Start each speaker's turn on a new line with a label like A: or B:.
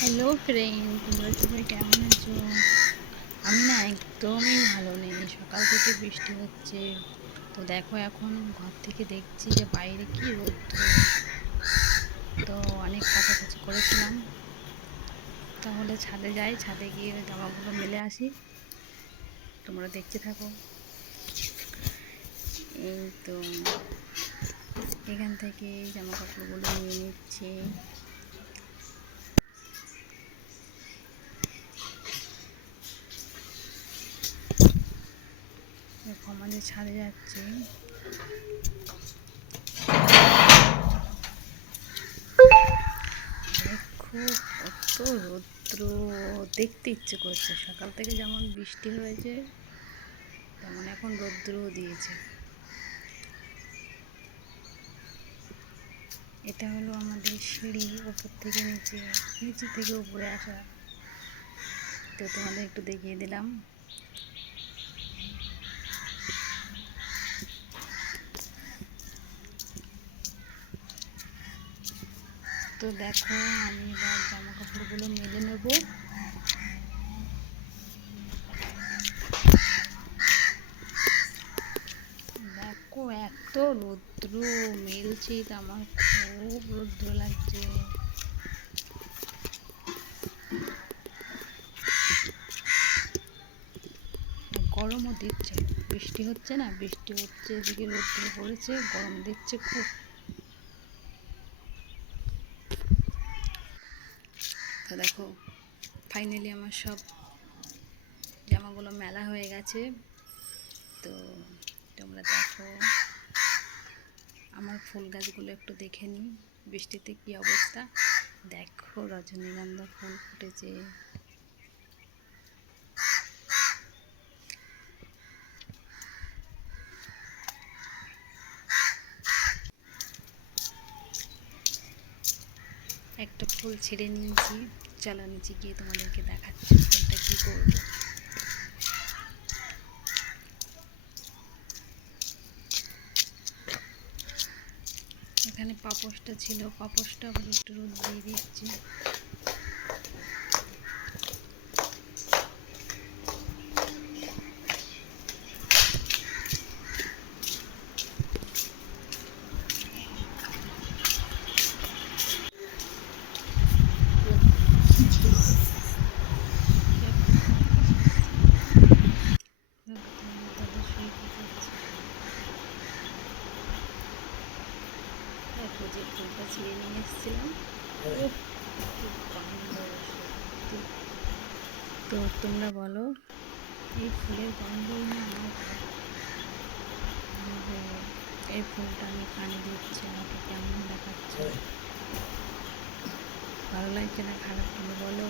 A: Hello friend, তোমরা সবাই কেমন আছো? আমি না একদমই ভালো নেই, সকাল থেকে বৃষ্টি হচ্ছে। তো দেখো এখন ঘর থেকে দেখছি যে বাইরে কি রোদ্র তো অনেক কাছাকাছি করেছিলাম। তাহলে ছাদে যাই, ছাদে গিয়ে জামাগুলো মেলে আসি। তোমরা দেখতে থাকো। এই তো, এখান থেকে জামা কাপড়গুলো নিয়ে নিচ্ছি। দেখো আমাদের ছাদে যাচ্ছে। দেখো কত রৌদ্র, দেখতে ইচ্ছে করছে। সকাল থেকে যেমন বৃষ্টি হয়েছে, তেমন এখন রৌদ্রও দিয়েছে। এটা হলো আমাদের সিঁড়ি ওপর থেকে নিচে নিচে থেকে উপরে আসা। তো তোমাদের একটু দেখিয়ে দিলাম। তো দেখো, আমি এবার জামা কাপড়গুলো মেলে নেব। দেখো, এত রৌদ্র, মেলছি তো আমার, খুব রৌদ্র লাগছে। গরমও দিচ্ছে, বৃষ্টি হচ্ছে না, বৃষ্টি হচ্ছে, এদিকে রৌদ্র পড়েছে, গরম দিচ্ছে খুব। তো দেখো ফাইনালি আমার সব জামাগুলো মেলা হয়ে গেছে। তো তোমরা দেখো, আমার ফুল গাছগুলো একটু দেখে নিই। বৃষ্টিতে কি অবস্থা? দেখো রজনীগন্ধা ফুল ফুটেছে একটা ফুল ছেড়ে নিয়েছি চলো নিচে গিয়ে তোমাদেরকে দেখাচ্ছি ফুলটা কী করব। এখানে পাপোসটা ছিল পাপোসটা আবার একটু রোদ দিয়ে দিচ্ছি দাদা শুয়ে কি করছে দেখো যে ফুলটা ছিঁড়ে নিয়ে এসেছিলাম। তো তোমরা বলো, এই ফুলের গন্ধই না আমার এই ফুলটা আমি কানে দিচ্ছি, আমাকে কেমন দেখাচ্ছে? ভালো লাগছে না খারাপ? তুমি বলো।